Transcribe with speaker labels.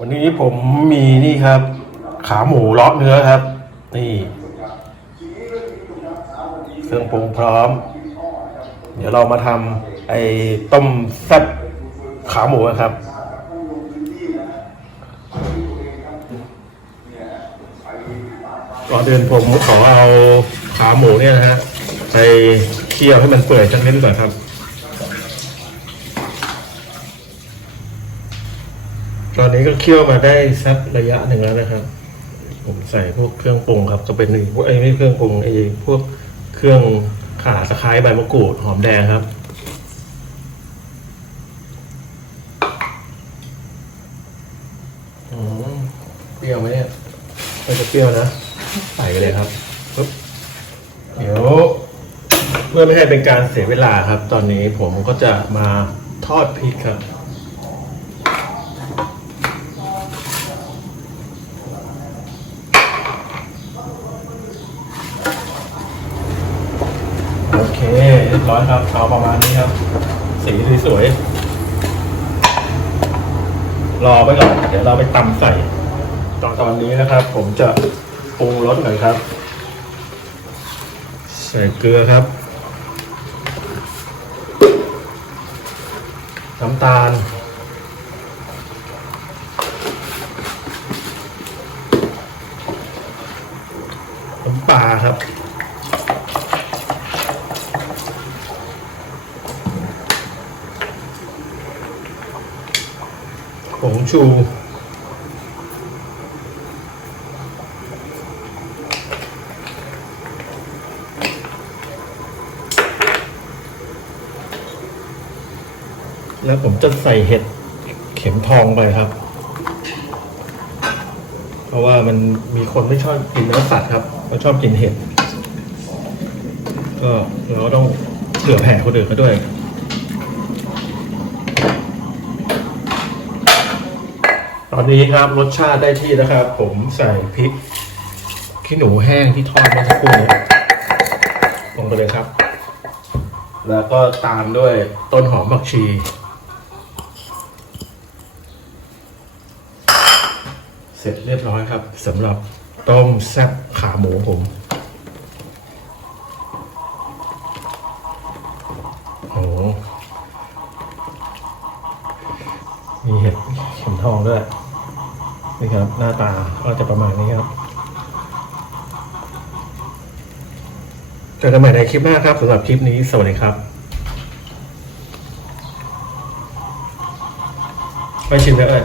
Speaker 1: วันนี้ผมมีนี่ครับ ขาหมูลาะเนื้อครับ นี่ เครื่องปรุงพร้อม เดี๋ยวเรามาทำไอ้ต้มแซ่บขาหมูกันครับก่อนเดินผมขอเอาขาหมูเนี่ยนะฮะไปเคี่ยวให้มันเปื่อยสักนิดก่อนครับ ตอนนี้ก็เคี่ยวมาได้สักระยะหนึ่งแล้วนะครับ ผมใส่พวกเครื่องปรุงครับจะเป็นพวกไอ้ไม่เครื่องปรุงไอ้พวกเครื่องข่าตะไคร้ใบมะกรูดหอมแดงครับอืมเปรี้ยวไหมเนี่ยไม่จะเปรี้ยวนะ ใส่เลยครับปึ๊บเดี๋ยวเพื่อไม่ให้เป็นการเสียเวลาครับ ตอนนี้ผมก็จะมาทอดพริกครับ โอเค เรียบร้อยครับเอาประมาณนี้ครับ สีสวยๆรอไปก่อนเดี๋ยวเราไปตำใส่ตอนตอนนี้นะครับ ผมจะปรุงรสหน่อยครับ ใส่เกลือครับ น้ำตาลน้ำปลาครับ งชู แล้วผมจะใส่เห็ดเข็มทองไปครับ เพราะว่ามันมีคนไม่ชอบกินเนื้อสัตว์ครับเขาชอบกินเห็ด ก็เราต้องเผื่อแผ่คนอื่นเขาด้วย ตอนนี้ครับรสชาติได้ที่นะครับ ผมใส่พริกขี้หนูแห้งที่ทอดเมื่อสักครู่นี้ลงไปเลยครับ แล้วก็ตามด้วยต้นหอมผักชี เสร็จเรียบร้อยครับสำหรับต้มแซ่บขาหมูผมโอ้โหมีเห็ดเข็มท องด้วยนี่ครับ หน้าตาก็จะประมาณนี้ครับเจอกันใหม่ในคลิปหน้าครับสำหรับคลิปนี้สวัสดีครับ ไปชิมแล้วเอ้ย